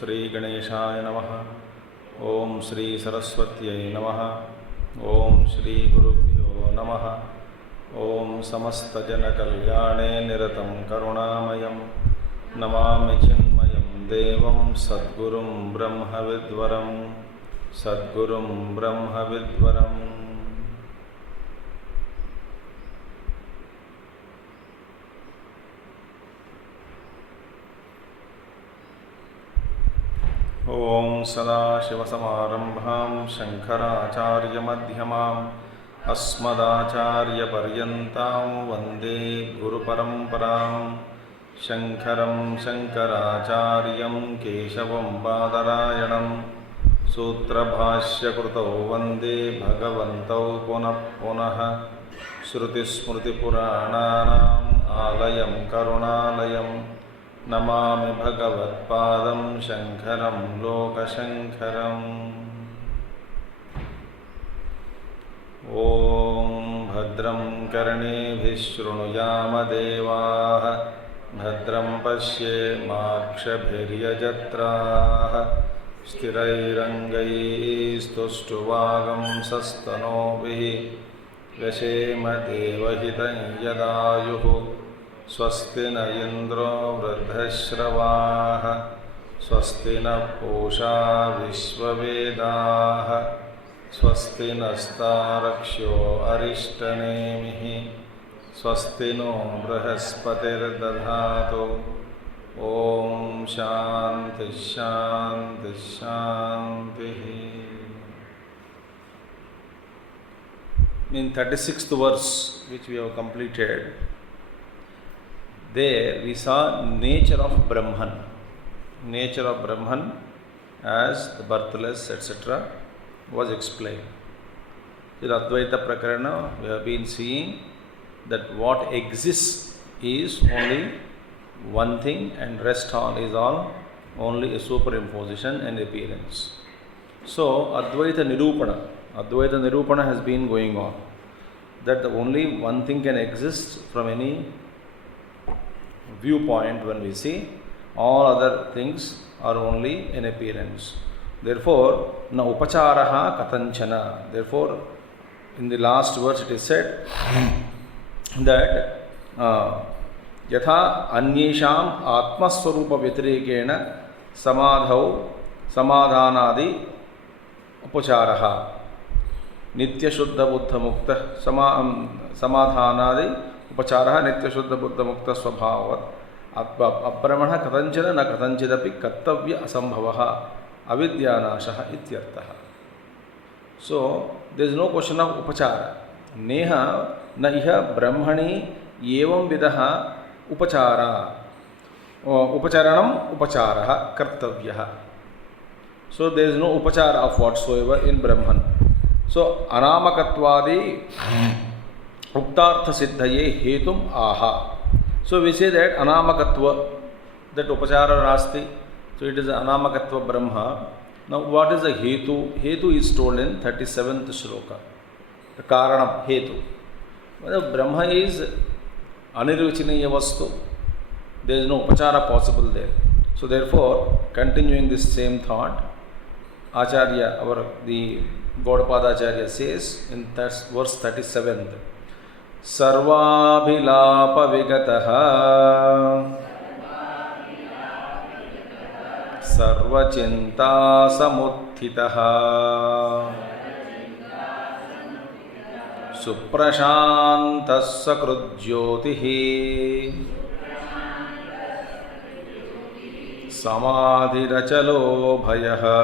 श्री गणेशाय नमः। ओम श्री सरस्वत्यै नमः। ओम श्री गुरुभ्यो नमः। ओम समस्तजनकल्याणे निरतं करुणामयं नमामि चिन्मयं देवं सद्गुरुं ब्रह्मविद्वरं सद्गुरुं ब्रह्मविद्वरम्। ओम सदाशिवसमारंभां शंकराचार्यमध्यमाम् अस्मदाचार्यपर्यन्तां वन्दे गुरुपरम्परां। शंकरं शंकराचार्यं केशवं बादरायणं सूत्रभाष्यकृतौ वन्दे भगवन्तौ पुनः पुनः। श्रुतिस्मृतिपुराणानाम् आलयं करुणालयं नमामि भगवत्पादं शंकरं लोकशंकरम्। ओम भद्रं कर्णेभिः शृणुयाम देवाः भद्रं पश्येमाक्षभिर्यजत्राः स्थिरैरङ्गैस्तुष्टुवागंसस्तनूभिः व्यशेम देवहितं यदायुः। स्वस्ति न इन्द्रो वृद्धश्रवाः स्वस्ति न पूषा विश्ववेदाः स्वस्ति नस्तारक्ष्यो अरिष्टनेमिः। स्वस्ति नो बृहस्पतिर्दधातु। ओम शांति शांति शांति। In 36th verse, which we have completed, there we saw nature of Brahman. Nature of Brahman as the birthless, etc. was explained. In Advaita Prakaraṇa, we have been seeing that what exists is only one thing and rest all is all only a superimposition and appearance. So Advaita Nirupana has been going on, that the only one thing can exist from any viewpoint. When we see, all other things are only an appearance. Therefore, na upacharaha katanchana. Therefore, in the last verse it is said that yatha anyesham atmaswarupa vyatirekena samadhau samadhanadi upacharaha nitya shuddha buddha mukta samadhanadi upacharaha nitya shuddha buddha mukta swabhavat abrahmana katanchana na katanchidapi kartavya asambhavaha avidyanashaha ityarthaha. So there is no question of upachara. Neha na iha brahmani evam vidaha upachara upacharanam upacharaha kartavyaha. So there is no upachara of whatsoever in Brahman. So anamakatwadi uktartha siddhaye hetum aha. So we say that anamakatva, that upachara nasti. So it is anamakatva Brahma. Now what is the hetu? Hetu is told in 37th Śloka. The karanam, hetu. Well, Brahma is anirvachiniya vastu. There is no upachara possible there. So therefore, continuing this same thought, Acharya, the Gaudapada Acharya says in verse 37th, Sarvabhilapa vigataha Sarvachinta samuttitaha Suprashantas sakrujyotihi Samadhirachalo bhayaha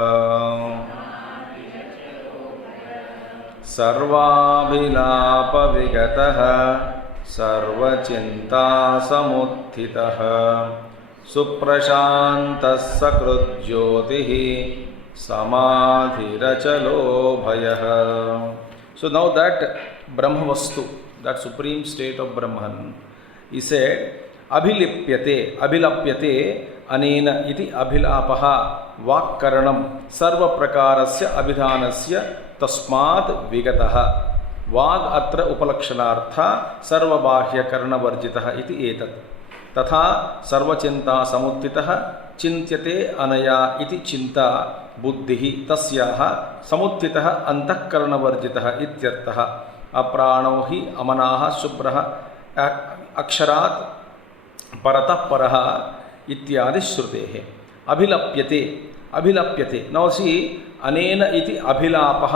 Sarvabhilapa vigataha Sarvachinta samuttitaha Suprashantas sakrujyotihi Samadhirachalo bhayaha. So now that Brahma Vastu, that supreme state of Brahman, he said, Abhilipyate, Abhilapyate, Anena iti Abhilapaha, Vakkaranam, Sarva Prakarasya Abhidhanasya, Tasmat Vigataha, Vag Atra Upalakshanartha, Sarva Bhāṣya Karana Varjitaha iti etat. तथा सर्वचिंता समुत्थितः चिन्त्यते अनया इति चिंता बुद्धिः तस्याः समुत्थितः अंतःकरणवर्जितः इत्यर्थः। अप्राणो हि अमनाः शुभ्रः अक्षरात् परतः परः इत्यादि श्रुतेः। अभिलप्यते अभिलप्यते। नाउ सी अनेन इति अभिलापः.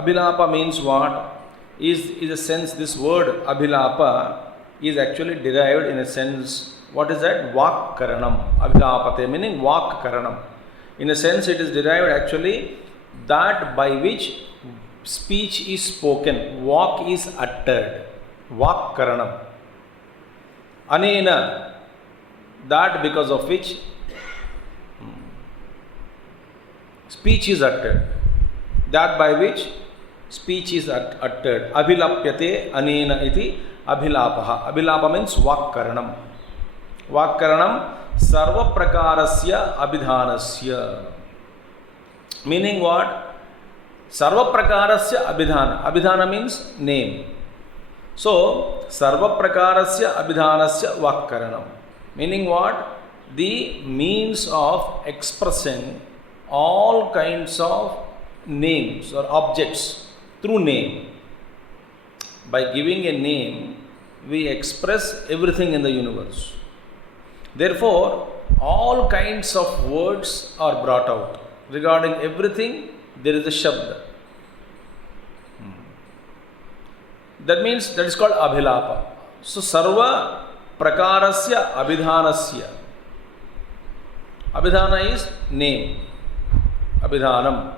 Abhilapa means what? Is a sense, this word abhilapa is actually derived in a sense, what is that? Vak karanam. Abhilapate meaning vak karanam. In a sense it is derived actually that by which speech is spoken, vak is uttered. Vak karanam. Anena, that because of which speech is uttered. That by which speech is uttered. Abhilapyate anena iti abhilapaha. Abhilapa means vakkaranam. Vakkaranam sarva prakarasya abhidhanasya. Meaning what? Sarva prakarasya abhidhana. Abhidhana means name. So, sarva prakarasya abhidhanasya vakkaranam. Meaning what? The means of expressing all kinds of names or objects through name. By giving a name, we express everything in the universe. Therefore, all kinds of words are brought out. Regarding everything, there is a shabda. That means that is called abhilapa. So, sarva prakarasya abhidhanasya. Abhidhana is name. Abhidhanam.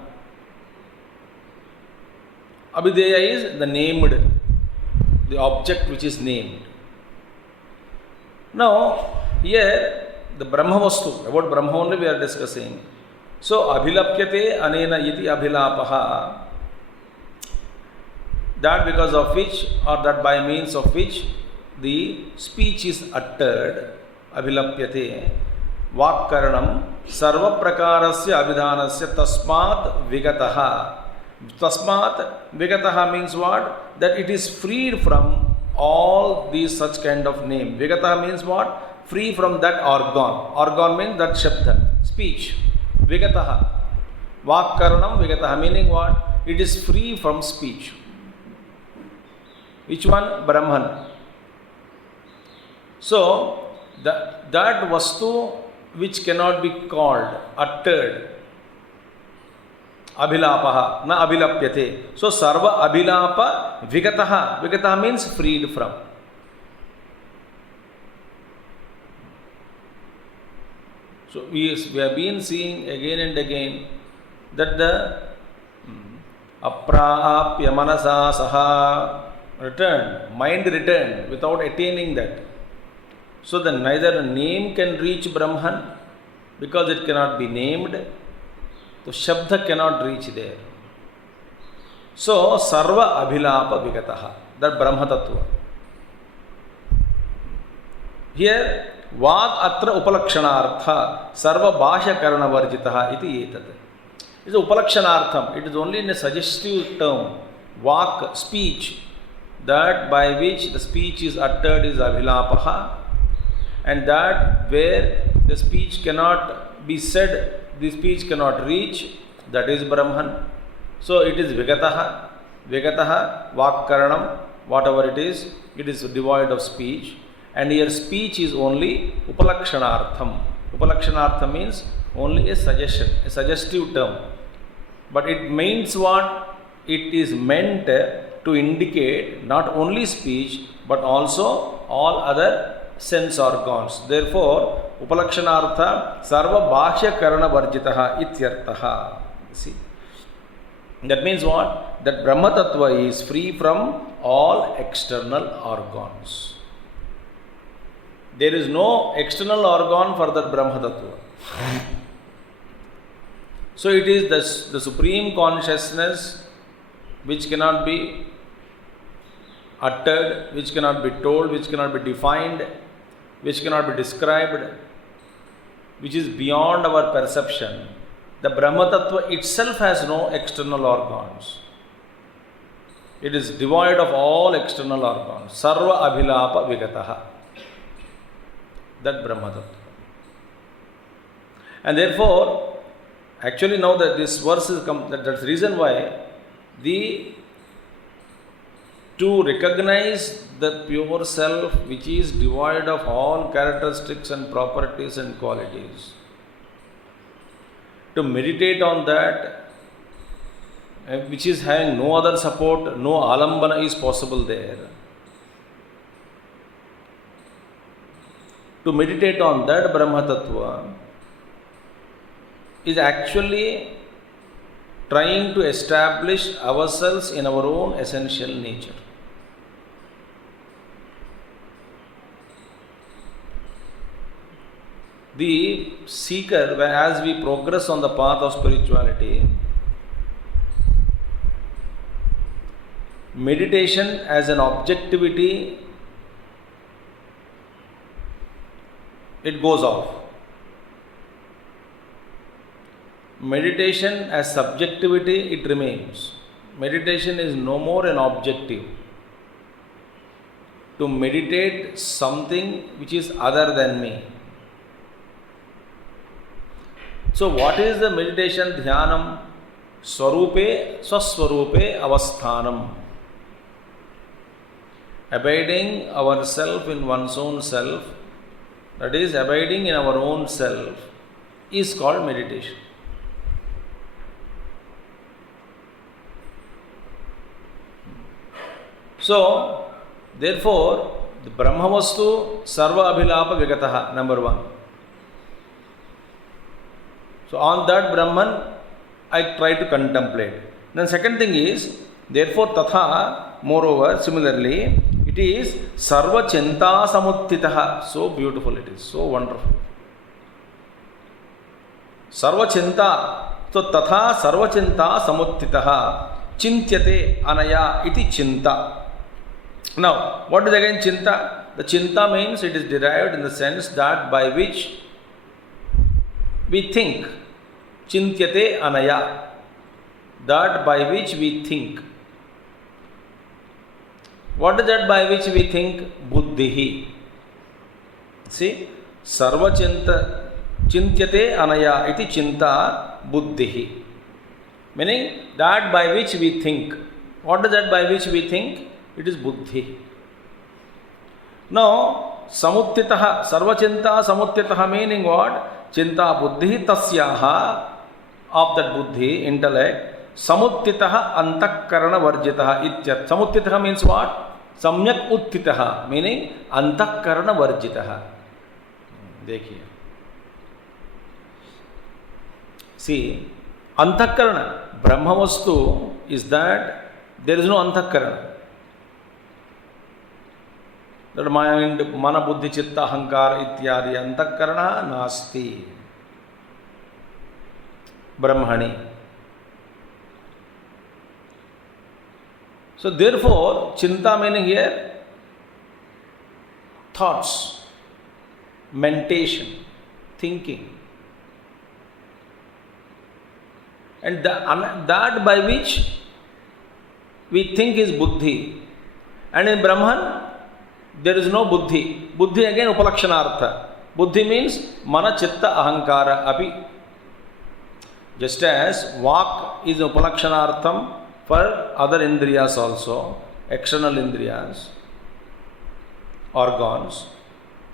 Abhideya is the named, the object which is named. Now, here the Brahma Vastu, about Brahma only we are discussing. So, abhilapyate anena iti abhilapaha, that because of which or that by means of which the speech is uttered, abhilapyate, vakkaranam, sarva prakarasya abhidhanasya tasmat vigataha. Tasmat vigataha means what? That it is freed from all these such kind of name. Vigataha means what? Free from that organ. Organ means that shabda, speech. Vigataha. Vakkaranam vigataha meaning what? It is free from speech. Which one? Brahman. So, that vastu which cannot be called, uttered, abhilapaha, na abhilapyate. So, sarva abhilapa vigataha. Vigataha means freed from. So, we have been seeing again and again that the aprāpya manasa saha returned, mind returned without attaining that. So, then neither name can reach Brahman because it cannot be named. So, Shabda cannot reach there. So, Sarva Abhilapa Vigataha, that Brahma Tattva. Here, Vād Atra Upalakshanartha, Sarva Bhāṣya Karana Varjitaha iti etat. It is Upalakshanartham, it is only in a suggestive term, Vak, speech, that by which the speech is uttered is Abhilapaha, and that where the speech cannot be said, the speech cannot reach, that is Brahman. So it is Vigataha, Vakkaranam, whatever it is devoid of speech. And here speech is only Upalakshanartham. Upalakshanartham means only a suggestion, a suggestive term. But it means what? It is meant to indicate not only speech but also all other sense organs. Therefore, Upalakshanartha Sarva Bhāṣya Karana Varjitaha Ityartaha. See? That means what? That Brahma Tattva is free from all external organs. There is no external organ for that Brahma Tattva. So it is the supreme consciousness which cannot be uttered, which cannot be told, which cannot be defined, which cannot be described, which is beyond our perception. The Brahma Tattva itself has no external organs. It is devoid of all external organs. Sarva Abhilapa Vigataha. that Brahma Tattva. And therefore, actually now that this verse is come, that's the reason why to recognize the pure self which is devoid of all characteristics and properties and qualities, to meditate on that, which is having no other support, no alambana is possible there. To meditate on that Brahma Tattva is actually trying to establish ourselves in our own essential nature. The seeker, as we progress on the path of spirituality, meditation as an objectivity, it goes off. Meditation as subjectivity, it remains. Meditation is no more an objective. To meditate something which is other than me. So what is the meditation dhyanam? Swarupe swaswarupe avasthanam. Abiding ourself in one's own self, that is abiding in our own self, is called meditation. So, therefore, the Brahmavastu Sarva Abhilapa Vigataha, number one. So, on that Brahman, I try to contemplate. Then, second thing is, therefore, Tatha, moreover, similarly, it is Sarva Chinta Samuttitaha. So beautiful it is, so wonderful. Sarva Chinta. So, Tatha Sarva Chinta Samuttitaha. Chintyate Anaya iti Chinta. Now, what is again Chinta? The Chinta means it is derived in the sense that by which we think. Chintyate Anaya. That by which we think. What is that by which we think? Buddhihi. See? Sarva Chintyate Anaya iti Chinta Buddhihi. Meaning that by which we think. What is that by which we think? It is Buddhi. Now, Samuttitaha, Sarva Chinta Samuttitaha meaning what? Chinta Buddhi Tasyaha, of that Buddhi, intellect, Samuttitaha Antakkarana Varjitaha Ityat. Samuttitaha means what? Samyak Uttitaha, meaning Antakkarana Varjitaha. Dekhiye. See, Antakkarana, Brahmavastu is that there is no Antakkarana. That mind, mana buddhi chitta hankara ityadi antakkarana nasti. Brahmani. So therefore, chinta meaning here thoughts, mentation, thinking. And that by which we think is buddhi. And in Brahman, there is no buddhi. Buddhi again upalakshanartha. Buddhi means mana chitta ahankara api. Just as vak is upalakshanartham for other indriyas also, external indriyas, organs.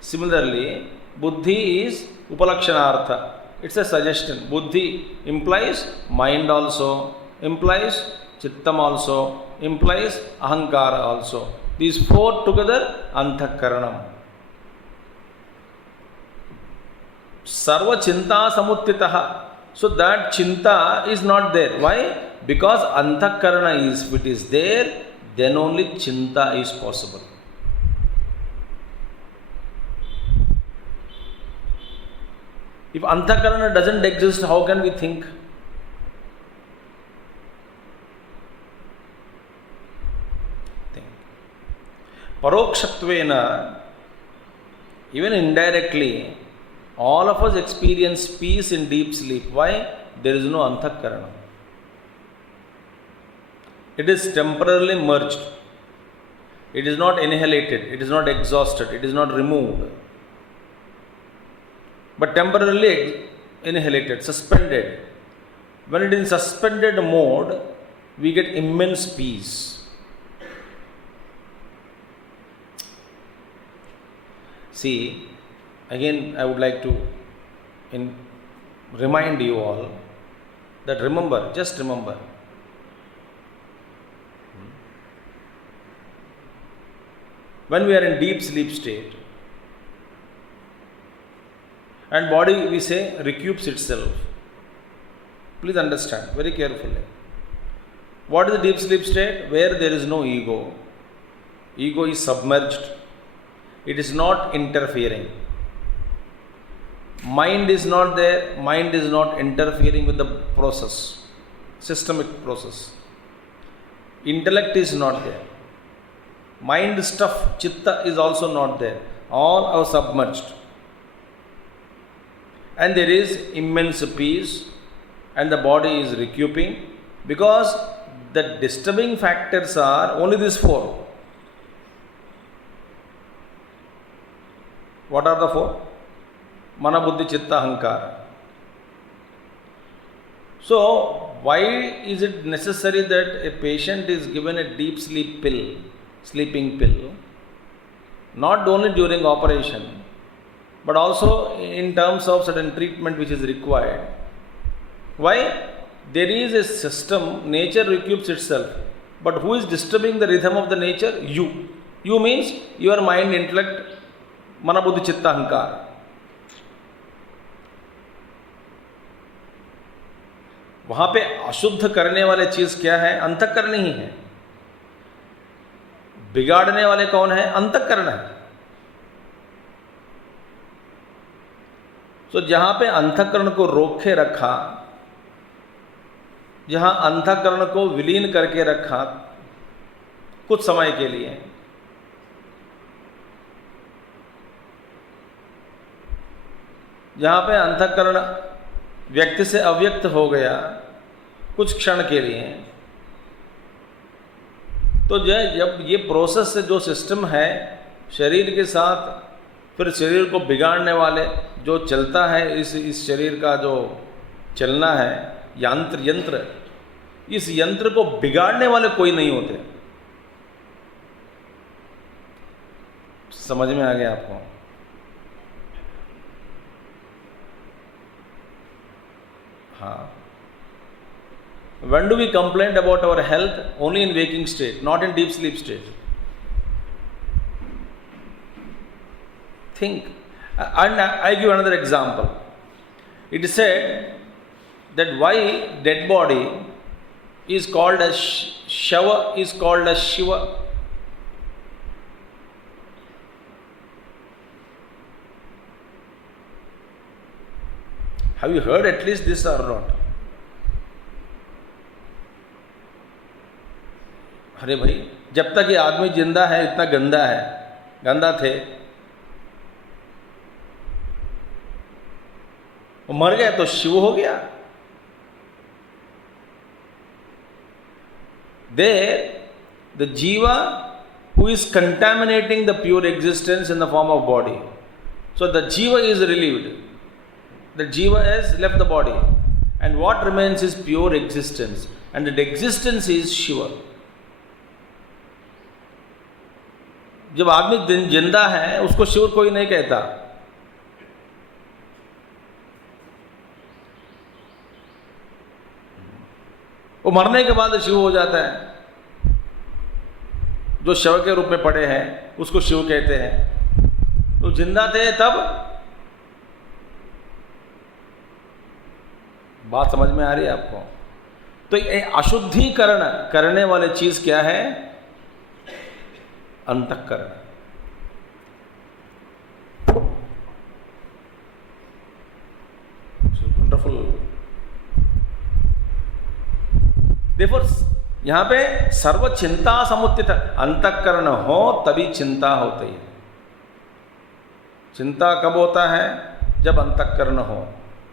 Similarly, buddhi is upalakshanartha. It's a suggestion. Buddhi implies mind also, implies chittam also, implies ahankara also. These four together, anthakaranam. Sarva chinta samuttitaha. So that chinta is not there. Why? Because anthakarana is, if it is there, then only chinta is possible. If anthakarana doesn't exist, how can we think? Parokshatvena, even indirectly, all of us experience peace in deep sleep. Why? There is no anthakarana. It is temporarily merged. It is not annihilated. It is not exhausted. It is not removed. but temporarily annihilated, suspended. When it is in suspended mode, we get immense peace. See, again I would like to remind you all that just remember, when we are in deep sleep state and body, we say, recuperates itself. Please understand very carefully. What is the deep sleep state? Where there is no ego. Ego is submerged. It is not interfering. Mind is not there. Mind is not interfering with the process, systemic process. Intellect is not there. Mind stuff, chitta, is also not there. All are submerged. And there is immense peace, and the body is recuperating, because the disturbing factors are only these four. What are the four? Mana, buddhi, chitta, ahankara. So, why is it necessary that a patient is given a deep sleep pill, sleeping pill, not only during operation, but also in terms of certain treatment which is required? Why? There is a system, nature recuperates itself. But who is disturbing the rhythm of the nature? You. You means your mind, intellect, mana, buddhi, chitta, ahankara. वहाँ पे अशुद्ध करने वाले चीज़ क्या है? अंतःकरण ही है. बिगाड़ने वाले कौन है? अंतःकरण है. तो जहाँ पे अंतःकरण को रोके रखा, जहाँ अंतःकरण को विलीन करके रखा कुछ समय के लिए, जहाँ पे अंतःकरण व्यक्ति से अव्यक्त हो गया कुछ क्षण के लिए, तो जब ये प्रोसेस से जो सिस्टम है शरीर के साथ, फिर शरीर को बिगाड़ने वाले जो चलता है, इस शरीर का जो चलना है यंत्र, इस यंत्र को बिगाड़ने वाले कोई नहीं होते. समझ में आ गया आपको? हाँ. When do we complain about our health? Only in waking state, not in deep sleep state. Think. And I give another example. It is said that why dead body is called as Shava, is called as Shiva. Have you heard at least this or not? अरे भाई, जब तक ये आदमी जिंदा है इतना गंदा थे, वो मर गया तो शिव हो गया. There, the jiva who is contaminating the pure existence in the form of body. So the jiva is relieved. The jiva has left the body. And what remains is pure existence. And that existence is Shiva. जब आदमी जिंदा है उसको शिव कोई नहीं कहता. वो मरने के बाद शिव हो जाता है. जो शव के रूप में पड़े हैं उसको शिव कहते हैं. तो जिंदा थे तब. बात समझ में आ रही है आपको? तो ये अशुद्धिकरण करने वाली चीज क्या है? अंतःकरण. वंडरफुल. देखो यहां पे सर्व चिंता समुत्थित, अंतःकरण हो तभी चिंता होती है. चिंता कब होता है? जब अंतःकरण हो.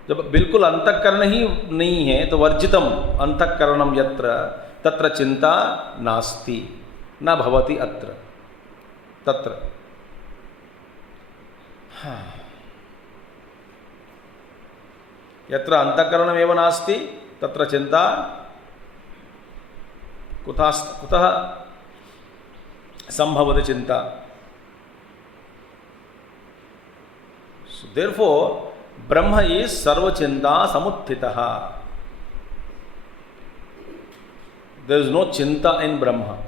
जब बिल्कुल अंतःकरण ही नहीं है तो वर्जितम अंतःकरणम यत्र तत्र चिंता नास्ति न भवति अत्र तत्र. यत्र अंतःकरणमेव नास्ति तत्र चिंता कुतः संभवति चिंता. So therefore Brahma is sarvachinta samuttitah. There is no chinta in Brahma.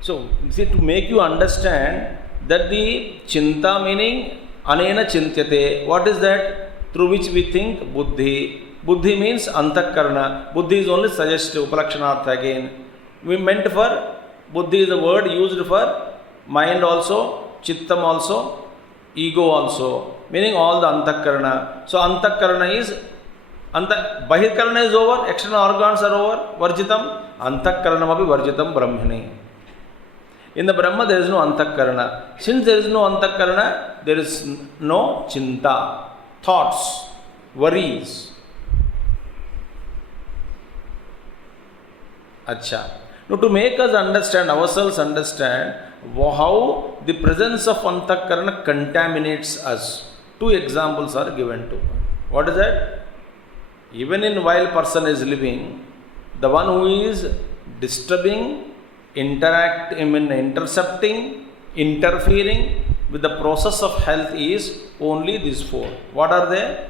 So see, to make you understand that the chinta meaning anena chintyate. What is that? Through which we think buddhi. Buddhi means antakarana. Buddhi is only suggestive, upalakshanartha again. We meant for buddhi is a word used for mind also, chittam also, ego also, meaning all the antakarana. So antakarana is bahirkarana is over, external organs are over, varjitam, antakaranam api varjitam brahmani. In the Brahma there is no antakarana. Since there is no antakarana, there is no chinta, thoughts, worries. Acha. Now to make us understand, ourselves understand how the presence of antakarana contaminates us. Two examples are given to. What is that? Even while person is living, the one who is disturbing, intercepting, interfering with the process of health is only these four. What are they?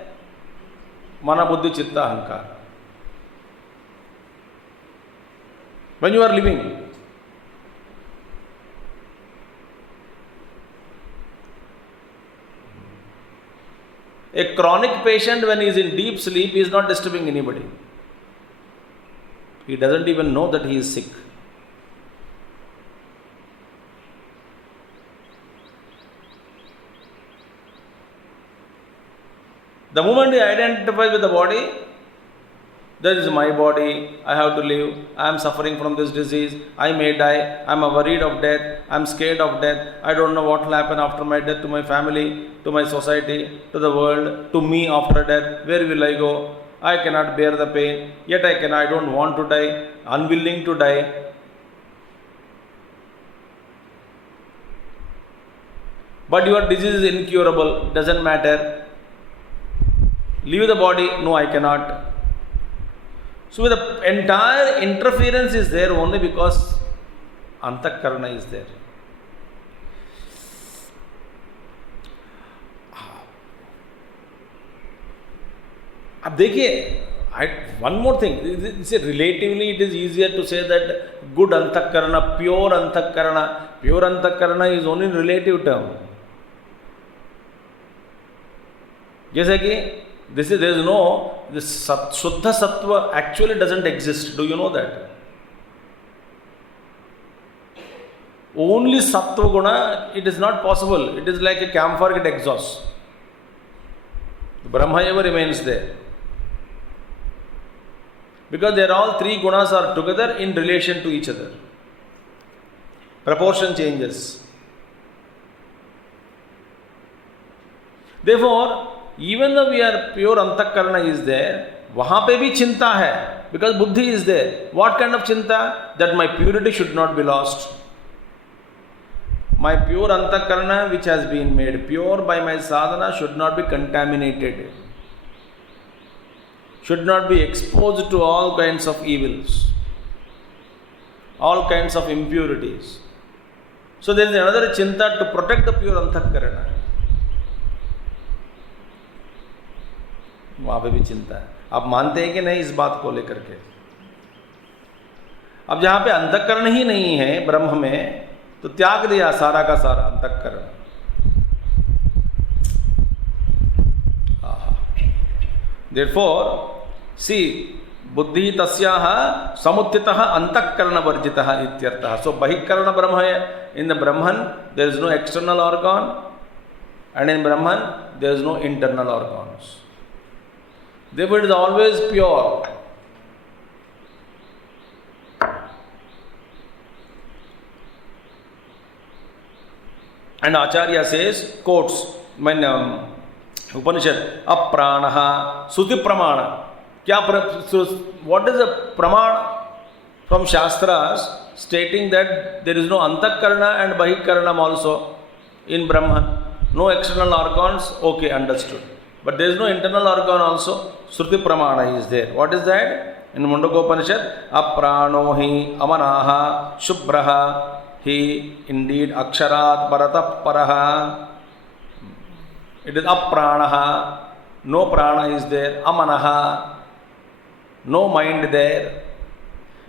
Mana, buddhi, chitta, ahankara. When you are living, a chronic patient, when he is in deep sleep, he is not disturbing anybody. He doesn't even know that he is sick. The moment he identifies with the body, that is my body, I have to live, I am suffering from this disease, I may die, I am worried of death, I am scared of death, I don't know what will happen after my death to my family, to my society, to the world, to me after death, where will I go? I cannot bear the pain, yet I don't want to die, unwilling to die. But your disease is incurable, doesn't matter. Leave the body, no, I cannot. So the entire interference is there only because antakarana is there. अब देखिए, one more thing. Relatively, it is easier to say that good antakarana, pure antakarana. Pure antakarana is only relative term. जैसे कि there is no, this Shuddha Sattva actually doesn't exist. Do you know that? Only Sattva Guna, it is not possible. It is like a camphor get exhaust. Brahma ever remains there. Because they are all three gunas are together in relation to each other. Proportion changes. Therefore, even though we are pure antakarana is there, wahan pe bhi chinta hai, because buddhi is there. What kind of chinta? That my purity should not be lost. My pure antakarana which has been made pure by my sadhana should not be contaminated. Should not be exposed to all kinds of evils, all kinds of impurities. So there is another chinta to protect the pure antakarana. वहाँ पे भी चिंता है. आप मानते हैं कि नहीं इस बात को लेकर के? अब जहाँ पे अंतःकरण ही नहीं है ब्रह्म में, तो त्याग दिया सारा का सारा अंतःकरण. Therefore, see, buddhi tasyaha samutthitah antःकरण वर्जितः इत्यर्थः. So bahikkarana brahma hai. In the Brahman there is no external organ, and in Brahman there is no internal organs. Therefore, it is always pure. And Acharya says, quotes, Upaniṣad, aprānaha suti pramāna. What is the pramāna from Shastras stating that there is no antakarana and bahikaranam also in Brahman? No external organs, okay, understood. But there is no internal organ also. Shruti Pramana is there. What is that? In Māṇḍukya, aprāణo hi amanaha shubhraha. He indeed aksharat paratah paraha. It is aprāṇaha. No prana is there. Amanaha. No mind there.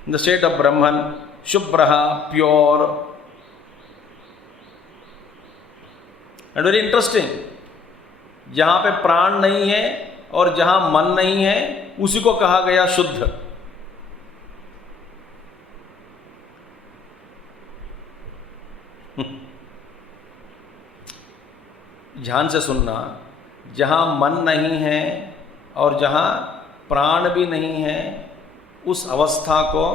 In the state of Brahman, shubhraha, pure. And very interesting. जहाँ पे प्राण नहीं है और जहाँ मन नहीं है उसी को कहा गया शुद्ध. ध्यान से सुनना. जहाँ मन नहीं है और जहाँ प्राण भी नहीं है उस अवस्था को,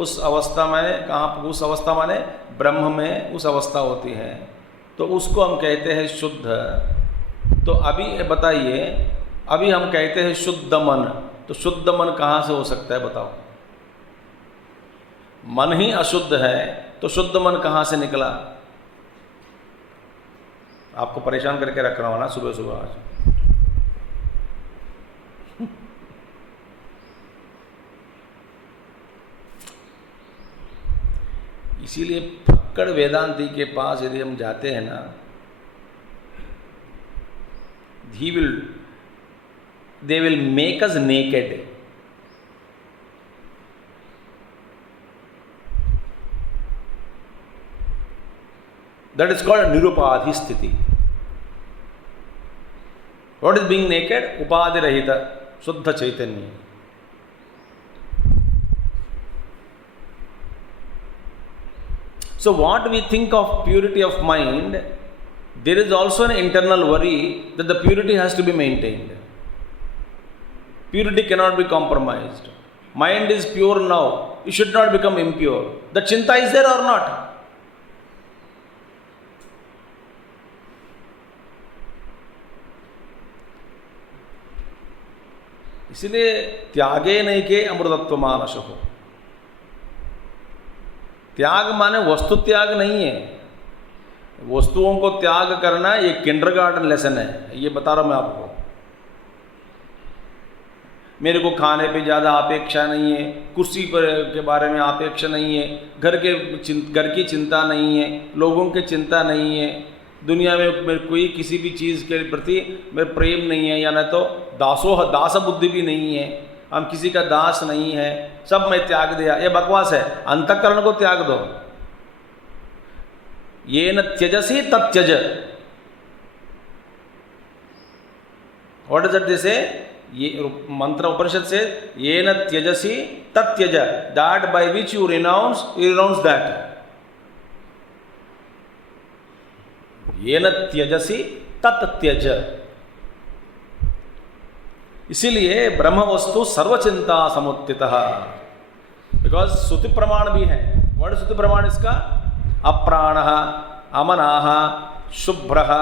उस अवस्था में कहाँ, उस अवस्था माने ब्रह्म में उस अवस्था होती है, तो उसको हम कहते हैं शुद्ध. तो अभी बताइए, अभी हम कहते हैं शुद्ध मन, तो शुद्ध मन कहाँ से हो सकता है बताओ? मन ही अशुद्ध है तो शुद्ध मन कहाँ से निकला? आपको परेशान करके रख रहा हूँ ना सुबह सुबह आज. इसीलिए फक्कड़ वेदांती के पास यदि हम जाते हैं ना, they will make us naked. That is called nirupadhi sthiti. What is being naked? Upadhi rahita, Shuddha Chaitanya. So what we think of purity of mind, there is also an internal worry that the purity has to be maintained. Purity cannot be compromised. Mind is pure now. It should not become impure. The chinta is there or not? इसलिए त्यागे नैके अमृतत्व मानसो. त्याग माने वस्तु त्याग नहीं है. वस्तुओं को त्याग करना ये किंडरगार्टन लेसन है. ये बता रहा हूं मैं आपको. मेरे को खाने पे ज़्यादा अपेक्षा नहीं है, कुर्सी पर के बारे में अपेक्षा नहीं है, घर की चिंता नहीं है, लोगों की चिंता नहीं है, दुनिया में मेरे कोई किसी भी चीज़ के प्रति मेरे प्रेम नहीं है, या न तो दास बुद्धि भी नहीं है, हम किसी का दास नहीं है, सब मैं त्याग दिया. ये बकवास है. अंतःकरण को त्याग दो. ये न त्यजसी तत्यज. What is that? दिस ये मंत्र उपनिषद से ये न त्यजसी तत्यज. That by which you renounce that. ये न त्यजसी तत्यज. इसीलिए ब्रह्म वस्तु सर्वचिंता समुत्थितः. बिकॉज श्रुति प्रमाण भी है. व्हाट इज श्रुति प्रमाण इसका? अप्राणः अमनाः शुभ्रः.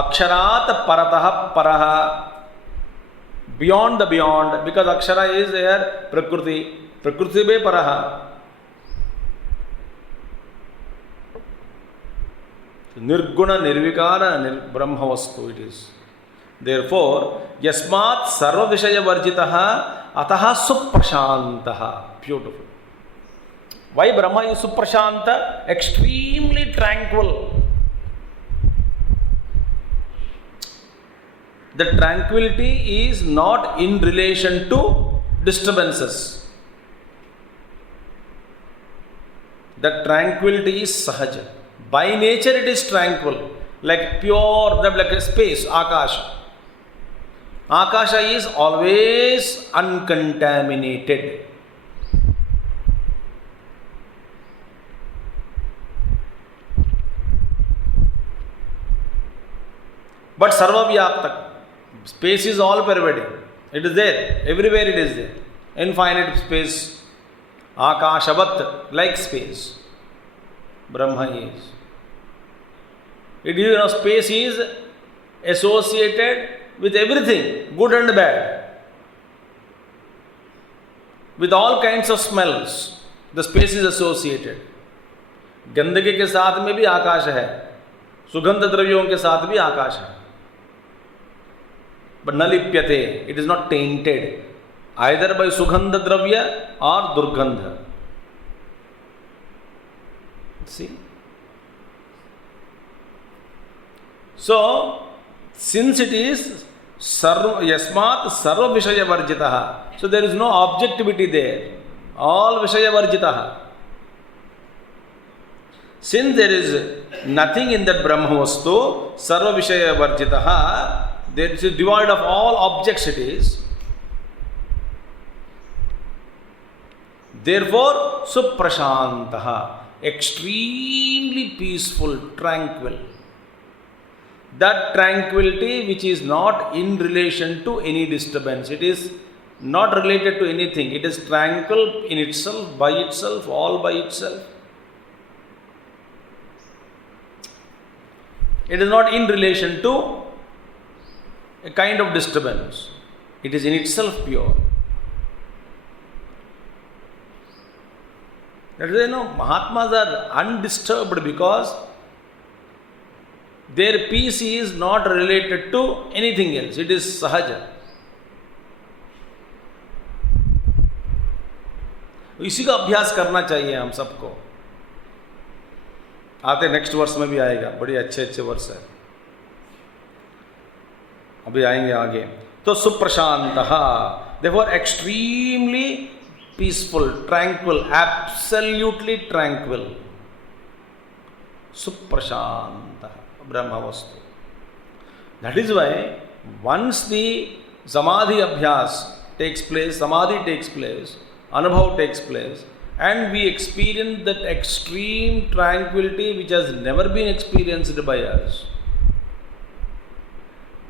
अक्षरात् परतः परः. Beyond the beyond. Because Akshara is air प्रकृति. प्रकृति में परः. निर्गुण निर्विकार ब्रह्म वस्तु इट इज. देयरफॉर यस्मात् सर्व विषय वर्जितः अतः सुप्रशान्तः. Beautiful. Why Brahma is suprashanta? Extremely tranquil. The tranquility is not in relation to disturbances. The tranquility is sahaja. By nature it is tranquil. Like pure, like a space, Akasha. Akasha is always uncontaminated. But sarvavyaptak. Space is all pervading. It is there. Everywhere it is there. Infinite space. Akashavat, like space. Brahma is. It is, space is associated with everything, good and bad. With all kinds of smells. The space is associated. गंदगी के साथ में भी आकाश है. सुगंध द्रव्यों के साथ भी आकाश है, but न लिप्यते, it is not tainted either by sugandha dravya or durgandha. See? So, since it is yasmat sarva vishaya varjitaha, so there is no objectivity there, all vishaya varjitaha. Since there is nothing in that Brahma vastu, sarva vishaya varjitaha, there is devoid of all objects it is. Therefore, suprashantaha, extremely peaceful, tranquil. That tranquility which is not in relation to any disturbance. It is not related to anything. It is tranquil in itself, by itself, all by itself. It is not in relation to a kind of disturbance. It is in itself pure. That is, Mahatmas are undisturbed because their peace is not related to anything else. It is sahaja. इसी का अभ्यास करना चाहिए हम सबको. आते next वर्ष में भी आएगा, बड़े अच्छे अच्छे वर्ष है, अभी आएंगे आगे. तो सुप्रशांतः, therefore extremely peaceful, tranquil, absolutely tranquil. Suprashanta Brahma Vastu. That is why once the Samadhi Abhyas takes place, Samadhi takes place, Anubhav takes place, and we experience that extreme tranquility which has never been experienced by us.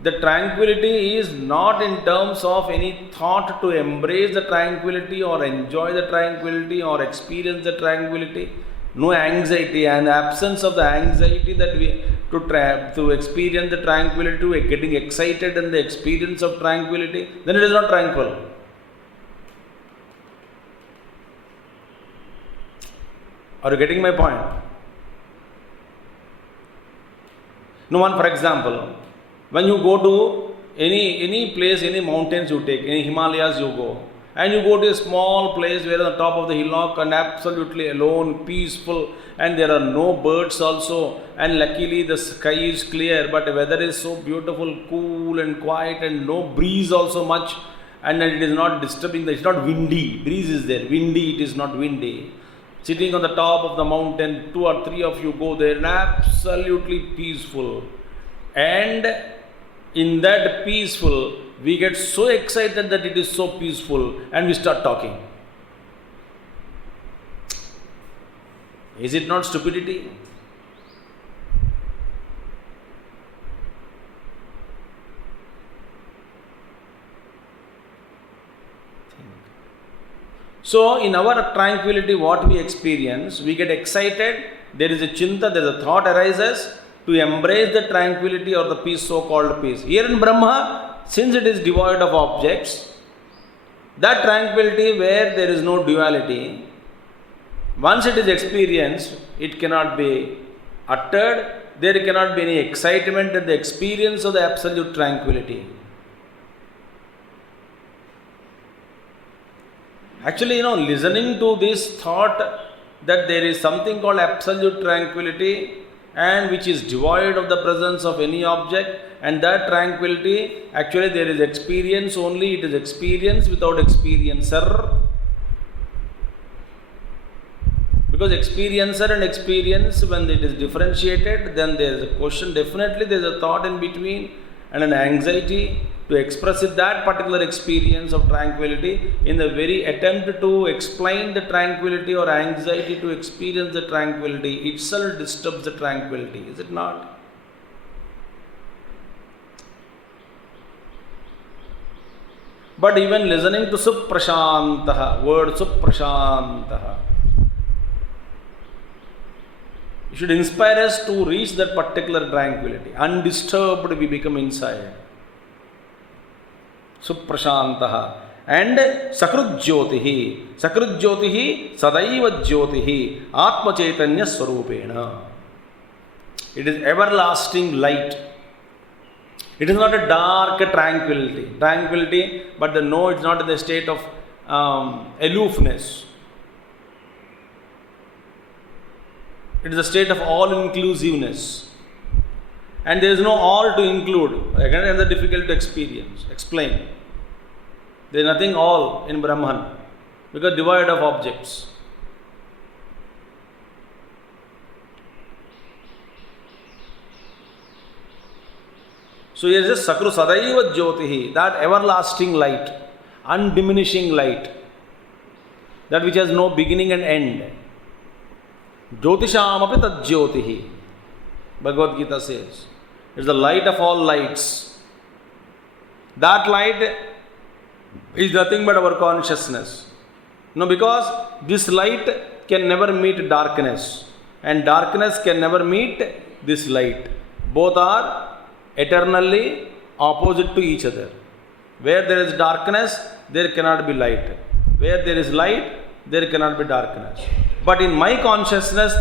The tranquility is not in terms of any thought to embrace the tranquility or enjoy the tranquility or experience the tranquility. No anxiety, and absence of the anxiety that we to experience the tranquility, getting excited in the experience of tranquility, then it is not tranquil. Are you getting my point? No one, for example, when you go to any place, any mountains you take, any Himalayas you go, and you go to a small place where on the top of the hillock and absolutely alone, peaceful, and there are no birds also, and luckily the sky is clear, but the weather is so beautiful, cool and quiet, and no breeze also much, and it is not disturbing, it's not windy, breeze is there, windy, it is not windy. Sitting on the top of the mountain, 2 or 3 of you go there, and absolutely peaceful. And in that peaceful, we get so excited that it is so peaceful, and we start talking. Is it not stupidity? So, in our tranquility, what we experience, we get excited, there is a chinta, there is a thought arises to embrace the tranquility or the peace, so-called peace. Here in Brahma, since it is devoid of objects, that tranquility where there is no duality, once it is experienced, it cannot be uttered, there cannot be any excitement in the experience of the absolute tranquility. Actually, listening to this thought that there is something called absolute tranquility and which is devoid of the presence of any object, and that tranquility, actually there is experience only, it is experience without experiencer. Because experiencer and experience, when it is differentiated, then there is a question, definitely there is a thought in between and an anxiety to express that particular experience of tranquility. In the very attempt to explain the tranquility or anxiety to experience the tranquility itself disturbs the tranquility, is it not? But even listening to Suprashantaha, word Suprashantaha, it should inspire us to reach that particular tranquility. Undisturbed we become inside. Suprashantaha. And Sakrut Jyotihi. Sakrut Jyotihi Sadaiva Jyotihi Atma Chaitanya Swarupena. It is everlasting light. It is not a dark tranquility, but it's not in the state of aloofness. It is a state of all-inclusiveness. And there is no all to include. Again, it is difficult to explain. There is nothing all in Brahman, because devoid of objects. So here is Sakru Sadaiva Jyotihi, that everlasting light, undiminishing light, that which has no beginning and end. Jyotisham api tad Jyotihi, Bhagavad Gita says. It is the light of all lights. That light is nothing but our consciousness. No, because this light can never meet darkness, and darkness can never meet this light. Both are eternally opposite to each other. Where there is darkness, there cannot be light. Where there is light, there cannot be darkness. But in my consciousness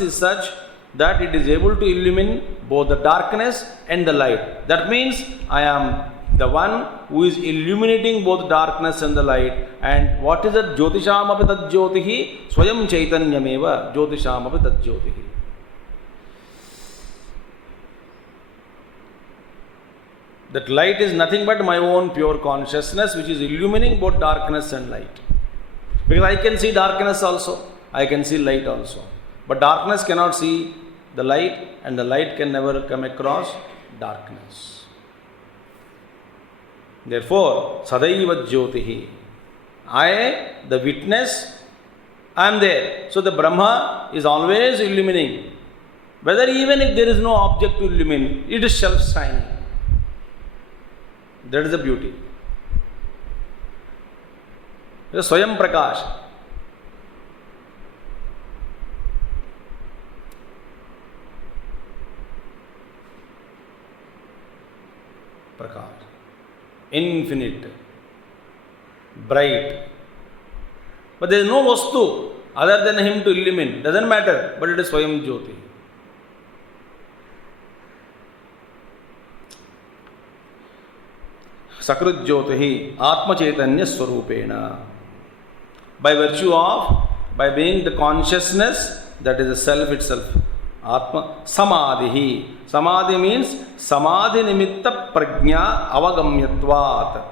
is such that it is able to illumine both the darkness and the light. That means I am the one who is illuminating both darkness and the light. And what is that? Jyotisham api tad Jyotihi, Swayam Chaitanyameva Jyotisham api tad Jyotihi. That light is nothing but my own pure consciousness, which is illumining both darkness and light. Because I can see darkness also, I can see light also. But darkness cannot see the light, and the light can never come across darkness. Therefore, Sadaiva Jyotihi. I, the witness, I am there. So the Brahma is always illumining. Whether even if there is no object to illumine, it is self-shining. That is the beauty. It is Swayam Prakash. Prakash. Infinite. Bright. But there is no vastu other than him to illumine. Doesn't matter, but it is Swayam Jyoti. Sakrut Jyotihi Atma Chaitanya Swarupena. By virtue of, by being the consciousness, that is the self itself. Atma Samadhihi. Samadhi means Samadhi Nimitta Prajna Avagamyatvat.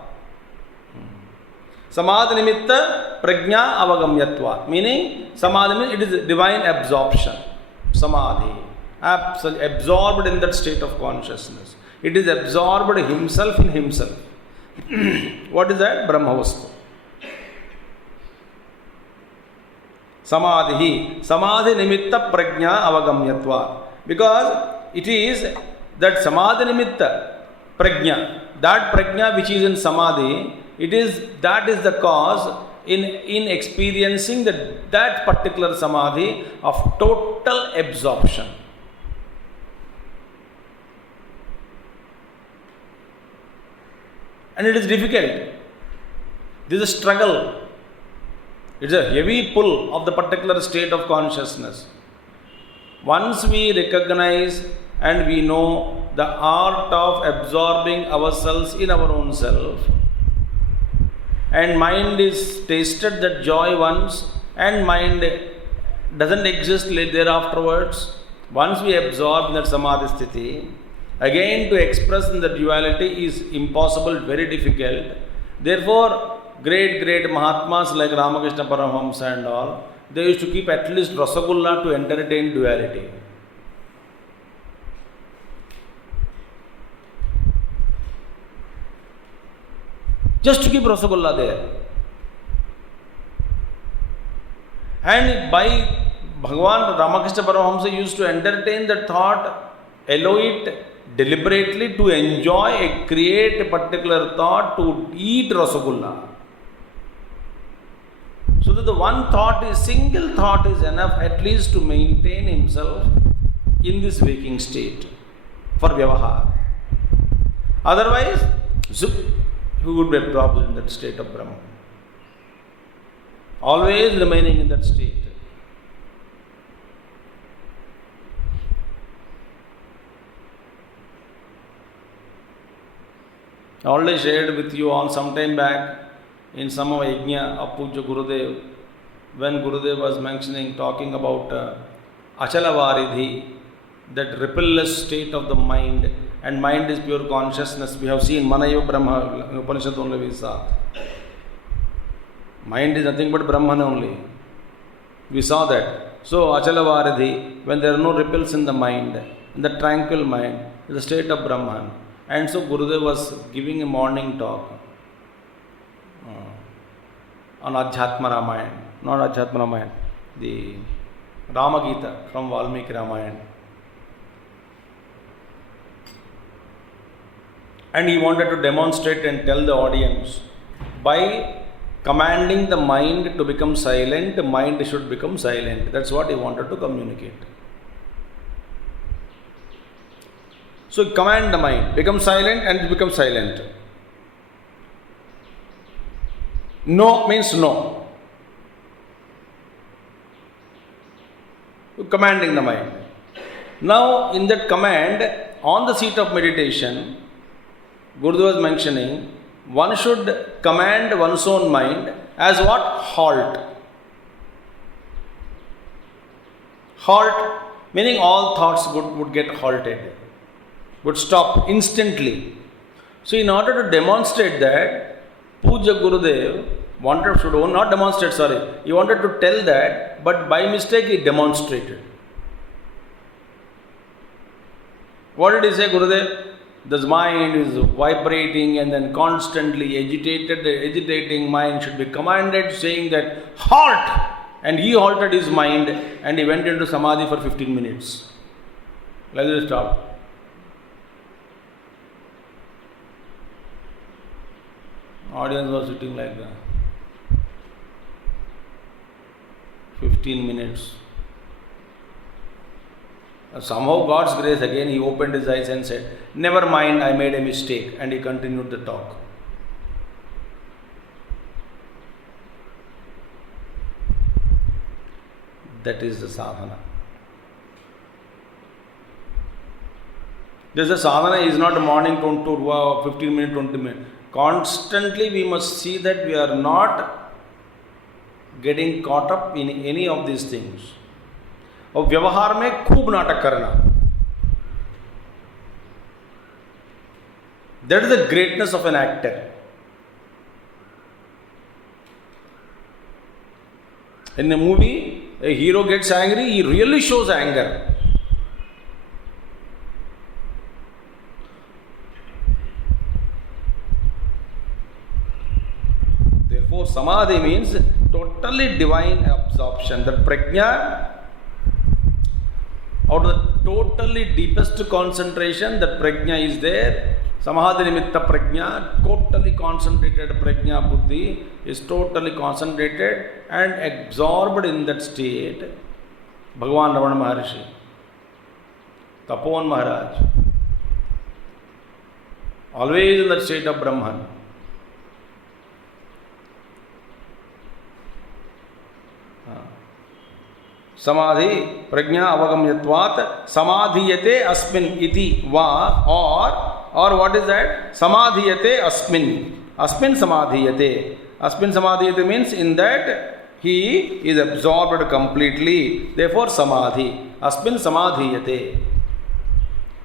Samadhi Nimitta Prajna Avagamyatvat. Meaning, Samadhi means it is divine absorption. Samadhi. Absorbed in that state of consciousness. It is absorbed himself in himself. What is that? Brahmavastu. Samadhi. Samadhi nimitta prajna avagamyatva. Because it is that Samadhi nimitta prajna, that prajna which is in Samadhi, that is the cause in experiencing that particular Samadhi of total absorption. And it is difficult. This is a struggle. It's a heavy pull of the particular state of consciousness. Once we recognize and we know the art of absorbing ourselves in our own self, and mind is tasted that joy once, and mind doesn't exist there afterwards, once we absorb in that Samadhi sthiti, again to express in the duality is impossible, very difficult. Therefore, great Mahatmas like Ramakrishna Paramahamsa and all, they used to keep at least Rasagulla to entertain duality. Just to keep Rasagulla there. And by Bhagavan Ramakrishna Paramahamsa used to entertain that thought, allow it deliberately to enjoy, create a particular thought to eat Rasagulla. So that the one thought single thought is enough at least to maintain himself in this waking state for Vyavahar. Otherwise, he would be absorbed in that state of Brahma. Always remaining in that state. I already shared with you all some time back in some of Yajna of Puja Gurudev, when Gurudev was mentioning, talking about Achalavaridhi, that rippleless state of the mind, and mind is pure consciousness. We have seen Manaiva Brahma, Upaniṣad only we saw. Mind is nothing but Brahman only. We saw that. So Achalavaridhi, when there are no ripples in the mind, in the tranquil mind, is the state of Brahman. And so Gurudev was giving a morning talk on Adhyatma Ramayana, not Adhyatma Ramayana, the Rama Gita from Valmiki Ramayana. And he wanted to demonstrate and tell the audience, by commanding the mind to become silent, the mind should become silent. That's what he wanted to communicate. So command the mind, become silent, and become silent. No means no. Commanding the mind. Now in that command, on the seat of meditation, Gurudev was mentioning, one should command one's own mind as what? Halt. Halt, meaning all thoughts would get halted, would stop instantly. So in order to demonstrate that, Puja Gurudev wanted to not demonstrate, he wanted to tell that, but by mistake he demonstrated. What did he say, Gurudev? This mind is vibrating and then constantly agitating mind should be commanded, saying that halt, and he halted his mind and he went into samadhi for 15 minutes. Let us stop. Audience was sitting like that. 15 minutes. Somehow God's grace, again he opened his eyes and said, never mind, I made a mistake, and he continued the talk. That is the sadhana. This sadhana is not a morning 15 minutes, 20 minutes. Constantly we must see that we are not getting caught up in any of these things. और व्यवहार में खूब नाटक करना, that is the greatness of an actor. In a movie, a hero gets angry, he really shows anger. Therefore, samadhi means totally divine absorption. That prajna, out of the totally deepest concentration, that prajna is there. Samadhi nimitta prajna, totally concentrated prajna buddhi is totally concentrated and absorbed in that state. Bhagavan Ramana Maharshi, Tapovan Maharaj, always in that state of Brahman. Samadhi prajna avagamyatvat samadhiyate asmin iti va, or what is that? Samadhiyate asmin. Asmin samadhiyate. Asmin samadhiyate means in that he is absorbed completely. Therefore samadhi. Asmin samadhiyate.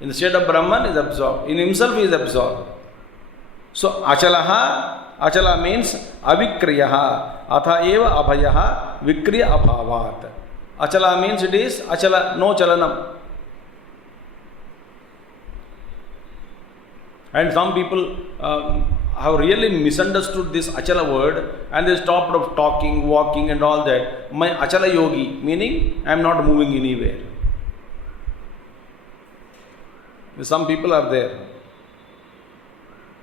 In the state of Brahman is absorbed. In himself he is absorbed. So achalaha, achala means avikriyaha. Atha eva abhayaha vikriya abhavat. Achala means it is achala, no chalanam. And some people have really misunderstood this achala word and they stopped of talking, walking and all that. My achala yogi, meaning I am not moving anywhere. Some people are there.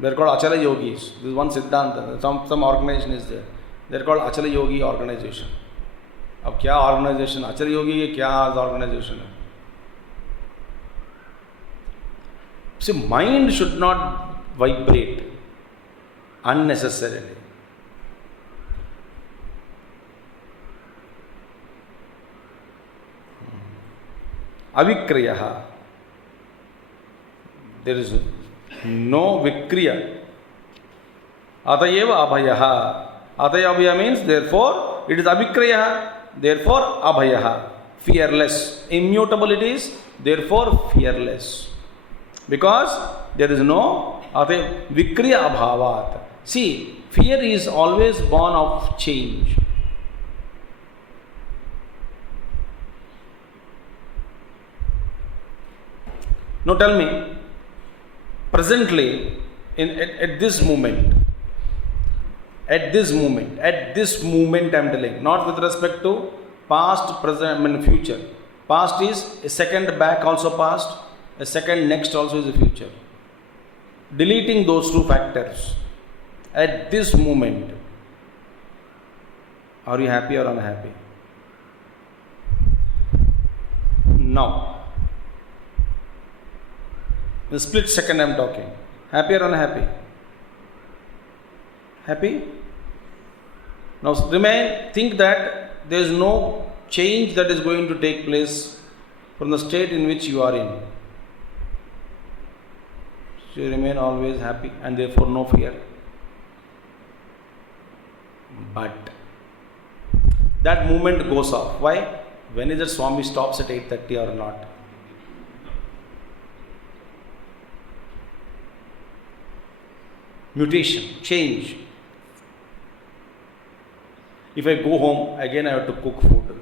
They are called achala yogis. This is one Siddhanta. Some organization is there. They are called achala yogi organization. अब क्या organisation, अचल योगी के क्या organisation है? See, mind should not vibrate unnecessarily. Avikriyaha. There is no vikriya. Atayeva abhayaha. Atayava means therefore it is avikriyaha. Therefore abhayaha. Fearless. Immutable it is. Therefore fearless. Because there is no vikriya abhavat. See, fear is always born of change. Now tell me, presently, at this moment I am telling, not with respect to past, present and future. Past is a second back also past, a second next also is a future. Deleting those two factors, at this moment, are you happy or unhappy? Now, in a split second I am talking. Happy or unhappy? Happy? Now think that there is no change that is going to take place from the state in which you are in. So you remain always happy and therefore no fear. But that movement goes off. Why? When is it Swami stops at 8:30 or not? Mutation, change. If I go home, again I have to cook food.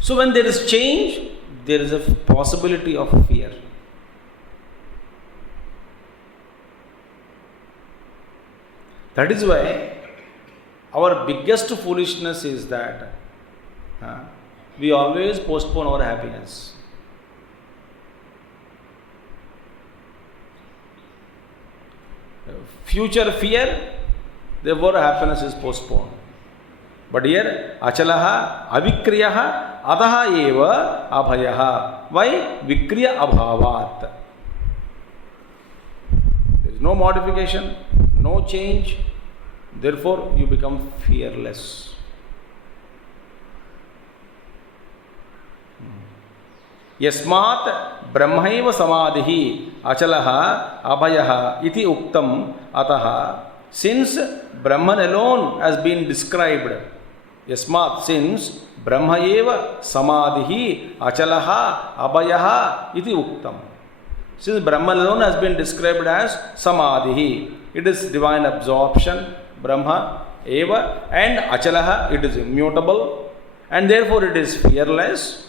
So when there is change, there is a possibility of fear. That is why our biggest foolishness is that we always postpone our happiness. Future fear, therefore happiness is postponed. But here, achalaha, avikriyaha, adaha eva, abhayaha. Why? Vikriya abhavat. There is no modification, no change. Therefore, you become fearless. Yasmat brahmaiva samadhihi achalaha abhayaha iti uktam ataha. Since Brahman alone has been described, Yasmat, since brahmaiva samadhihi achalaha abhayaha iti uktam. Since Brahman alone has been described as samadhihi, it is divine absorption, Brahma eva, and achalaha, it is immutable, and therefore it is fearless.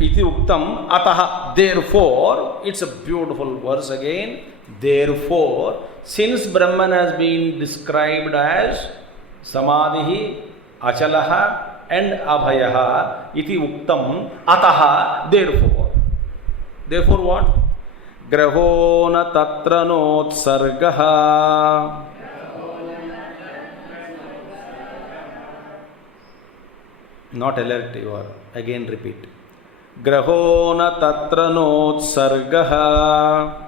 Iti uktam ataha, therefore, it's a beautiful verse again. Therefore, since Brahman has been described as samadhihi, achalaha and abhayaha, iti uktam ataha, therefore. Therefore what? Graho na tatra notsargaha. Not alert, you are. Again repeat. Graho na tatra notsargaha.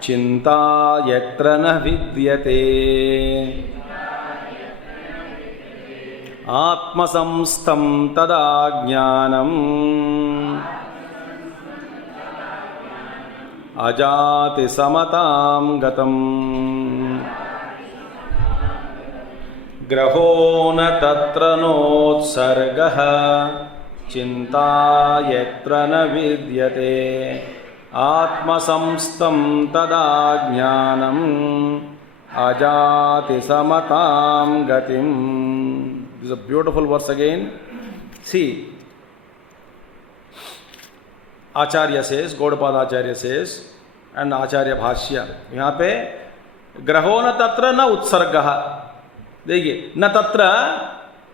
Chinta yatra na vidyate. Atma samstam tada jnanam. Ajati samatam gatam. Graho na tatra notsargaha. Chinta yatra na vidyate. Atma samstam tada jnanam. Ajati samatam gatim. This is a beautiful verse again. See, Acharya says, Gaudapada Acharya says, and Acharya Bhāṣya. यहाँ पे ग्रहो न तत्र न उत्सर्गः. देखिए, न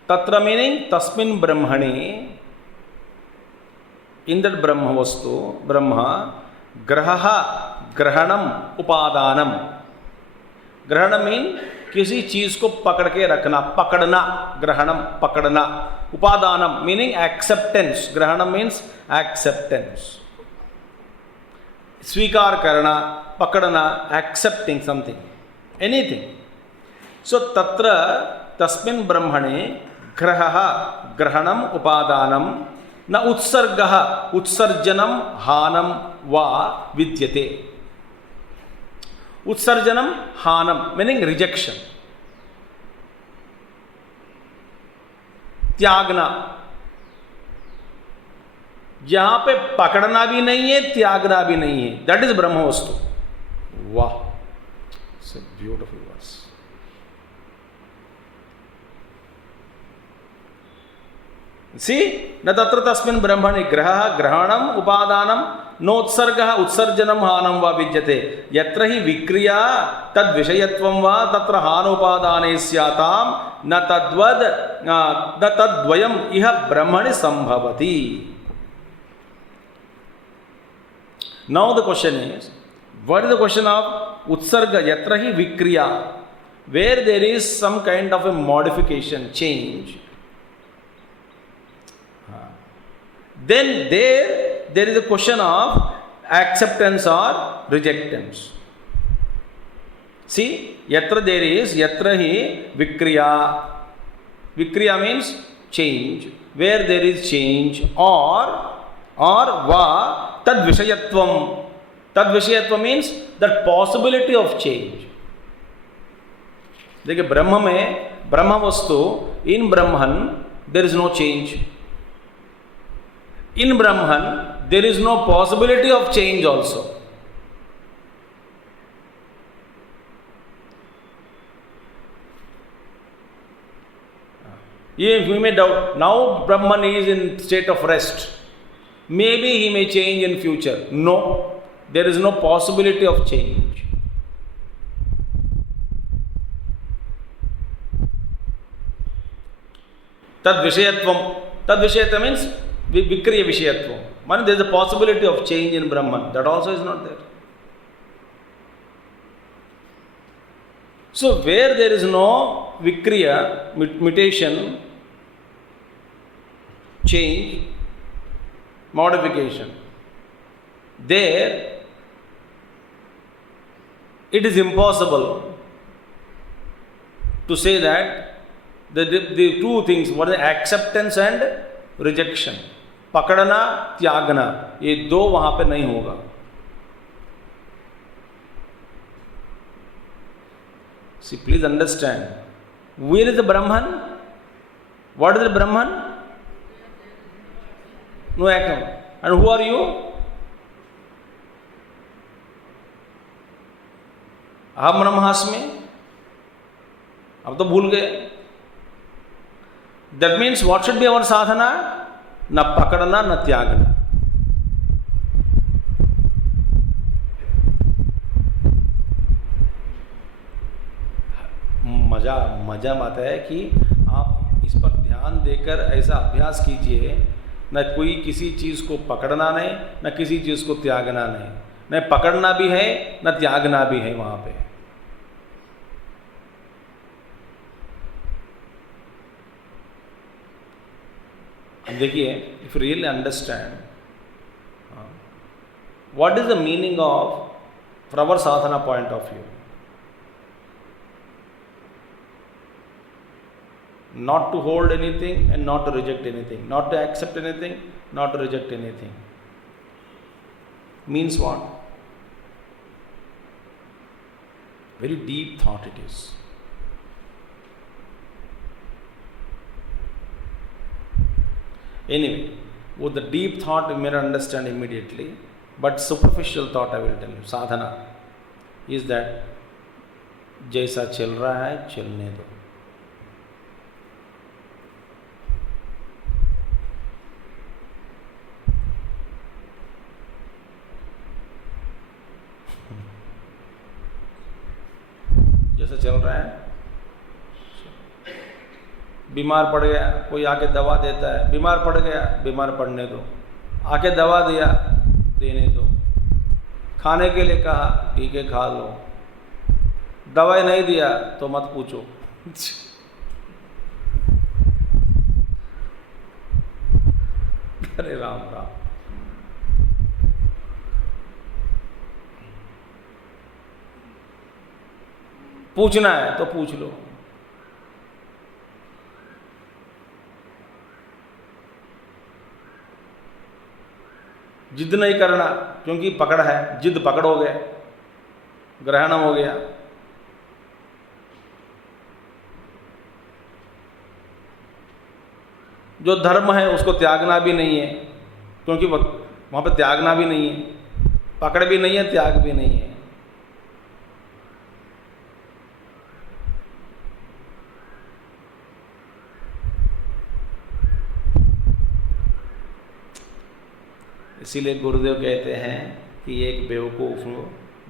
तत्र meaning तस्मिन् ब्रह्मणि, in that ब्रह्म वस्तु, ब्रह्म, ग्रहः, ग्रहणम, उपादानम. ग्रहण मीन किसी चीज को पकड़ के रखना, पकड़ना, ग्रहणम, पकड़ना. उपादानम मीनिंग एक्सेप्टेंस. ग्रहणम मीन्स एक्सेप्टेंस. स्वीकार करना, पकड़ना, एक्सेप्टिंग समथिंग, एनीथिंग. सो तत्र तस्मिन् ब्रह्मणे ग्रहः ग्रहणम् उपादानं न उत्सर्गः उत्सर्जनं हानं वा विद्यते. उत्सर्जनम हानम मीनिंग रिजेक्शन, त्यागना. यहां पे पकड़ना भी नहीं है, त्यागना भी नहीं है. दैट इज ब्रह्म वस्तु. वाह, इट्स अ ब्यूटीफुल वर्स. सी न तत्र तस्मिन् ब्रह्मणि ग्रहः ग्रहणम् उपादानं नोत्सर्गः उत्सर्जनं हानं वा विद्यते. यत्र हि विक्रिया तद् विषयत्वं वा तत्र हानोपादाने स्यातां न तद्वद् न तद्वयम् इह ब्रह्मणि संभवति. Now the question is, what is the question of utsarga? Yatra hi vikriya, where there is some kind of a modification, change, then there is a question of acceptance or rejectance. See, yatra there is, yatra hi vikriya. Vikriya means change, where there is change, or va tad vishayatvam. Tad vishayatvam means that possibility of change. देखिए ब्रह्म में, ब्रह्म वस्तु, in Brahman there is no change. In Brahman there is no possibility of change also. You may doubt, now Brahman is in state of rest. Maybe he may change in future. No, there is no possibility of change. Tad vishayatvam means vikriya vishayatvam. Man, there is a possibility of change in Brahman. That also is not there. So where there is no vikriya, mutation, change, modification, there it is impossible to say that the two things, what is acceptance and rejection, पकड़ना त्यागना, ये दो वहां पे नहीं होगा. See, please understand, where is the Brahman? What is the Brahman? No Āgama. And who are you? अहम ब्रह्मास्मि. अब तो भूल गए. That means what should be our sadhana? न पकड़ना न त्यागना. मजा आता है कि आप इस पर ध्यान देकर ऐसा अभ्यास कीजिए, न कोई किसी चीज़ को पकड़ना नहीं, न किसी चीज़ को त्यागना नहीं. न पकड़ना भी है न त्यागना भी है वहाँ पे. देखिए, if really understand what is the meaning of from our sadhana point of view, not to hold anything and not to reject anything, not to accept anything, not to reject anything, means what? Very deep thought it is. Anyway, with the deep thought you may not understand immediately, but superficial thought I will tell you. Sadhana is that जैसा चल रहा है चलने दो. जैसा चल रहा है, बीमार पड़ गया कोई आके दवा देता है, बीमार पड़ गया, बीमार पड़ने दो. आके दवा दिया, देने दो. खाने के लिए कहा, ठीक है खा लो. दवाई नहीं दिया तो मत पूछो. अरे राम राम. पूछना है तो पूछ लो. जिद नहीं करना, क्योंकि पकड़ है, जिद पकड़ हो गया, ग्रहणम हो गया। जो धर्म है उसको त्यागना भी नहीं है, क्योंकि वहाँ पे त्यागना भी नहीं है, पकड़ भी नहीं है, त्याग भी नहीं है। इसीलिए गुरुदेव कहते हैं कि एक बेवकूफ़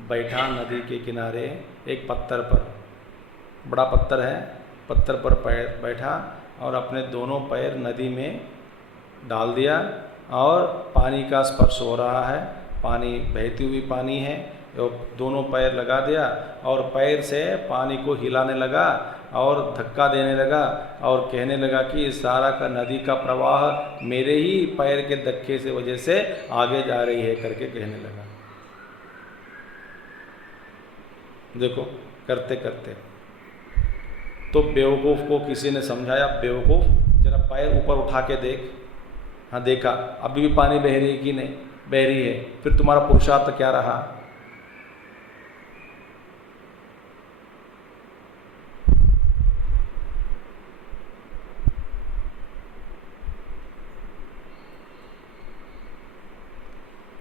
बैठा नदी के किनारे एक पत्थर पर, बड़ा पत्थर है, पत्थर पर बैठा और अपने दोनों पैर नदी में डाल दिया और पानी का स्पर्श हो रहा है, पानी बहती हुई पानी है, और दोनों पैर लगा दिया और पैर से पानी को हिलाने लगा और धक्का देने लगा और कहने लगा कि इस सारा का नदी का प्रवाह मेरे ही पैर के धक्के से वजह से आगे जा रही है करके कहने लगा। देखो करते करते तो बेवकूफ़ को किसी ने समझाया, बेवकूफ़ जरा पैर ऊपर उठा के देख। हाँ देखा, अभी भी पानी बह रही है कि नहीं, बह रही है, फिर तुम्हारा पुरुषार्थ क्या रहा?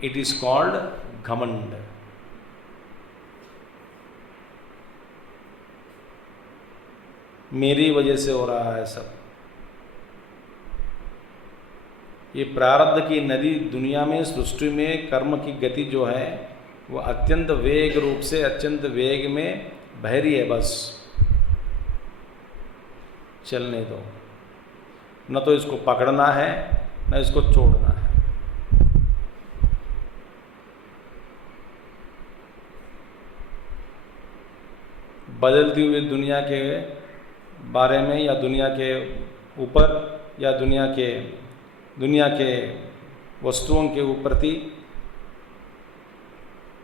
इट इज कॉल्ड घमंड। मेरी वजह से हो रहा है सब। ये प्रारब्ध की नदी दुनिया में, सृष्टि में कर्म की गति जो है वो अत्यंत वेग रूप से, अत्यंत वेग में बह रही है। बस चलने दो, न तो इसको पकड़ना है न इसको छोड़ना है। बदलती हुई दुनिया के बारे में या दुनिया के ऊपर या दुनिया के वस्तुओं के प्रति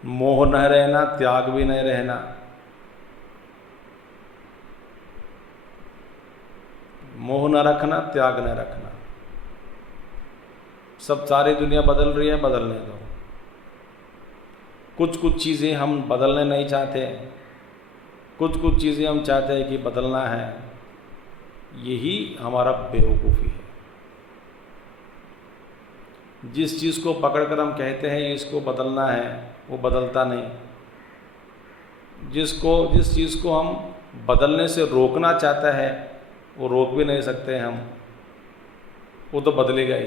मोह न रहना, त्याग भी नहीं रहना। मोह न रखना, त्याग न रखना। सब सारी दुनिया बदल रही है, बदलने दो। कुछ कुछ चीज़ें हम बदलने नहीं चाहते, कुछ कुछ चीज़ें हम चाहते हैं कि बदलना है। यही हमारा बेवकूफ़ी है। जिस चीज़ को पकड़कर हम कहते हैं इसको बदलना है, वो बदलता नहीं। जिस चीज़ को हम बदलने से रोकना चाहता है वो रोक भी नहीं सकते हम, वो तो बदलेगा ही।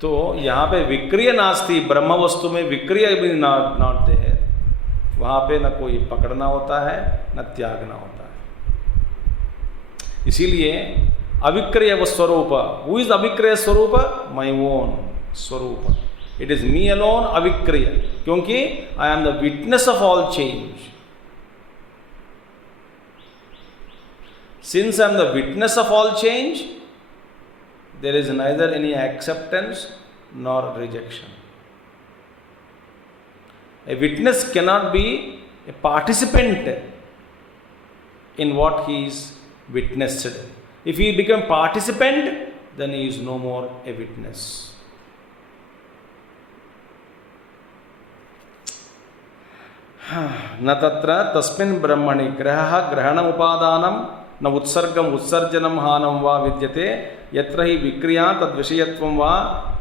तो यहाँ पे विक्रिय नास्ति, ब्रह्म वस्तु में विक्रिय भी नॉट देयर। वहाँ पे न कोई पकड़ना होता है न त्यागना होता है। इसीलिए अविक्रिय स्वरूप, हु इज अविक्रिय स्वरूप? माई ओन स्वरूप। इट इज मी अलोन अविक्रिय, क्योंकि I am the witness of all change. Since I am the witness of all change, there is neither any acceptance nor rejection. A witness cannot be a participant in what he is witnessed. If he become participant, then he is no more a witness. न तत्र तस्मिन् ब्रह्मणि ग्रहः ग्रहणम् उपादानं न उत्सर्गम उत्सर्जनम हानं वा विद्यते। यत्र हि विक्रिया तद्विषयत्वं वा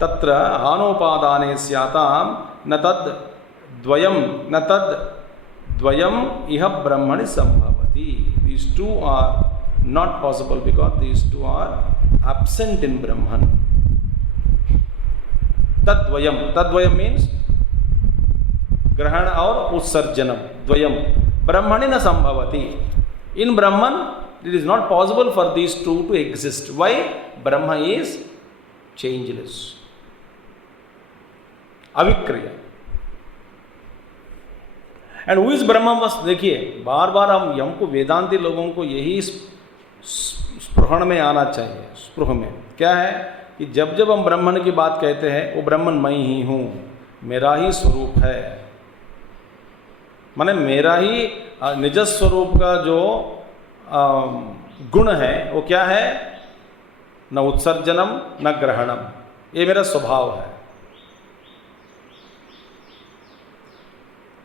तत्र हानोपादाने स्यातां न तद् द्वयम् इह ब्रह्मणि संभवति। These two are not possible because these two are absent in Brahman. तद्वयम means ग्रहण और उत्सर्जनम, द्वयम ब्रह्मणि न संभवति। In Brahman it is not possible for these two to exist. Why? Brahma is changeless, avikriya. And who is Brahma? बस देखिए, बार बार हमको वेदांती लोगों को यही स्पृहण में आना चाहिए। स्पृह में क्या है कि जब जब हम ब्रह्मण की बात कहते हैं, वो ब्रह्मण मैं ही हूँ, मेरा ही स्वरूप है। माने मेरा ही निज स्वरूप का जो गुण है वो क्या है? न उत्सर्जनम न ग्रहणम, ये मेरा स्वभाव है।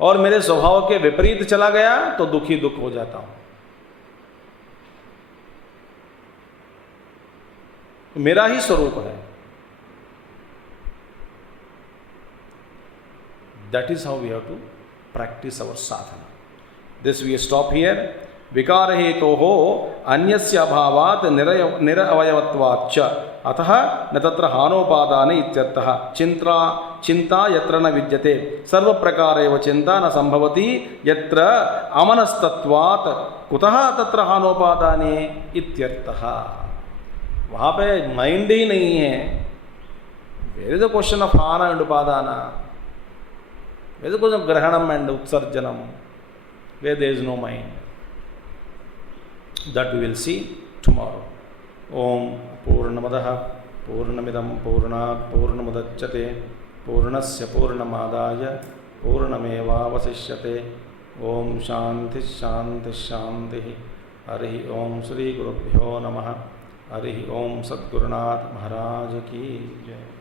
और मेरे स्वभाव के विपरीत चला गया तो दुखी दुख हो जाता हूं। मेरा ही स्वरूप है। That is how we have to practice our sadhana. This we stop here. विकार हेतु हो अन्यस्य अभावात् निरवयवत्वाच्च अतः न तत्र हानोपादाने इत्यर्थः। चिंता यत्र न विद्यते सर्व प्रकारेव चिंता न संभवति यत्र अमनस्तत्वात् कुतः तत्र हानोपादाने इत्यर्थः। वहाँ पे माइंड ही नहीं है। Where is the question of हान एंड उपादाना, where is the question of ग्रहणम एंड उत्सर्जनम, where there is no mind. That we will see tomorrow. Om Purnamadah Purnamidam Purnat Purnamudachyate Purnasya Purnamadaya Purnamevavasishyate. Om Shanti Shanti Shanti. Harihi Om Shri Gurubhyo Namaha. Harihi Om Sadgurunath Maharaj Ki Jai.